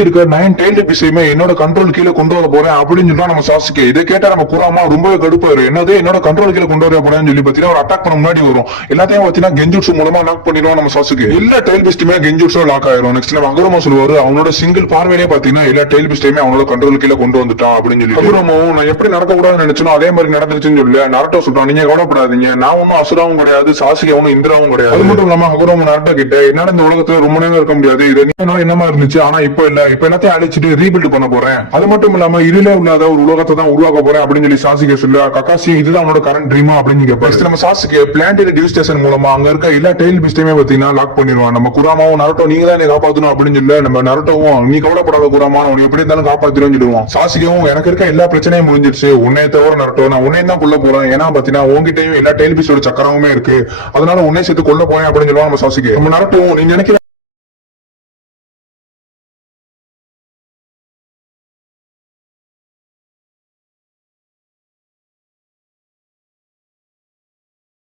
இருக்க 9 டைல்டு பீஸையுமே என்னோட கண்ட்ரோல் கீழே கொண்டு வர போறேன் அப்படின்னு சொல்றா நம்ம சாசுகே. இதை கேட்டா நம்ம குராமா ரொம்பவே கடுப்பாரு. என்னது என்னோட கண்ட்ரோல் கீழே கொண்டு வர போறேன்னு சொல்லி பாத்தீங்கன்னா ஒரு அட்டாக் பண்ண முன்னாடி வரும். எல்லாத்தையும் பாத்தீங்கன்னா கெஞ்சுட்சு மூலமா லாக் பண்ணிடுவோம் நம்ம சாசுகே. எல்லா டைல் பீஸ்டுமே கெஞ்சுட்சோ லாக் ஆயிரும். நெக்ஸ்ட் நம்ம அகுரமா சொல்லுவாரு அவனோட சிங்கிள் பார்வையிலே பாத்தீங்கன்னா எல்லா டைல் பீஸ்டையுமே அவனோட கண்ட்ரோல் கீழே கொண்டு வந்துட்டான் அப்படின்னு சொல்லி. அகுரமாவும் நான் எப்படி நடக்க கூடாதுன்னு நினைச்சனோ அதே மாதிரி நடந்துருச்சுன்னு சொல்லி நரட்டோ சொல்றான், நீங்க கவலைப்படாதீங்க, நான் ஒன்னும் அசுராவும் கிடையாது, சாசுகேவும் இந்திராவும் கிடையாது. அது மட்டும் இல்லாம அகுரமா நரட்டோ கிட்ட என்னால இந்த உலகத்துல ரொம்ப நேரம் இருக்க முடியாது, இது என்னமா இருந்துச்சு, ஆனா இப்ப இல்ல, இப்ப எல்லாத்தையும் அழிச்சு ரீபில்ட் பண்ண போறேன், அது மட்டும் இல்லாம இருளே இல்லாத ஒரு உலகத்தை தான் உருவாக்க போறேன் அப்படின்னு சொல்லி சாசுகே சொல்ல. கக்காசி இதுதான் அவனோட கரண்ட் ட்ரீமா அப்படின்னு கேட்பாரு. நம்ம சாசுகே பிளான்டரி டியூ ஸ்டேஷன் மூலமா அங்க இருக்க எல்லா டெயில் பீஸ்டையுமே பாத்தீங்கன்னா லாக் பண்ணிடுவான். நம்ம குராமாவும் நரட்டோ நீங்க தான் என்ன காப்பாத்தணும் அப்படின்னு சொல்ல நம்ம நரட்டோவும் நீ கவலைப்படாத குராமா, உனக்கு எப்படி இருந்தாலும் காப்பாத்திரும் சொல்லுவான். சாசுகேவும் எனக்கு இருக்க எல்லா பிரச்சனையும் முடிஞ்சிருச்சு, உன்னை தவிர நரட்டோ நான் உன்னை தான் கொல்ல போறேன், ஏன்னா பாத்தீங்கன்னா உங்ககிட்டயும் எல்லா டெயில் பீஸோட சக்கரமுமே இருக்கு, அதனால உன்னை சேர்த்து கொல்ல போறேன் அப்படின்னு சொல்லுவான் நம்ம சாசுகே. நம்ம நரட்டோவும் நீ நினைக்கிற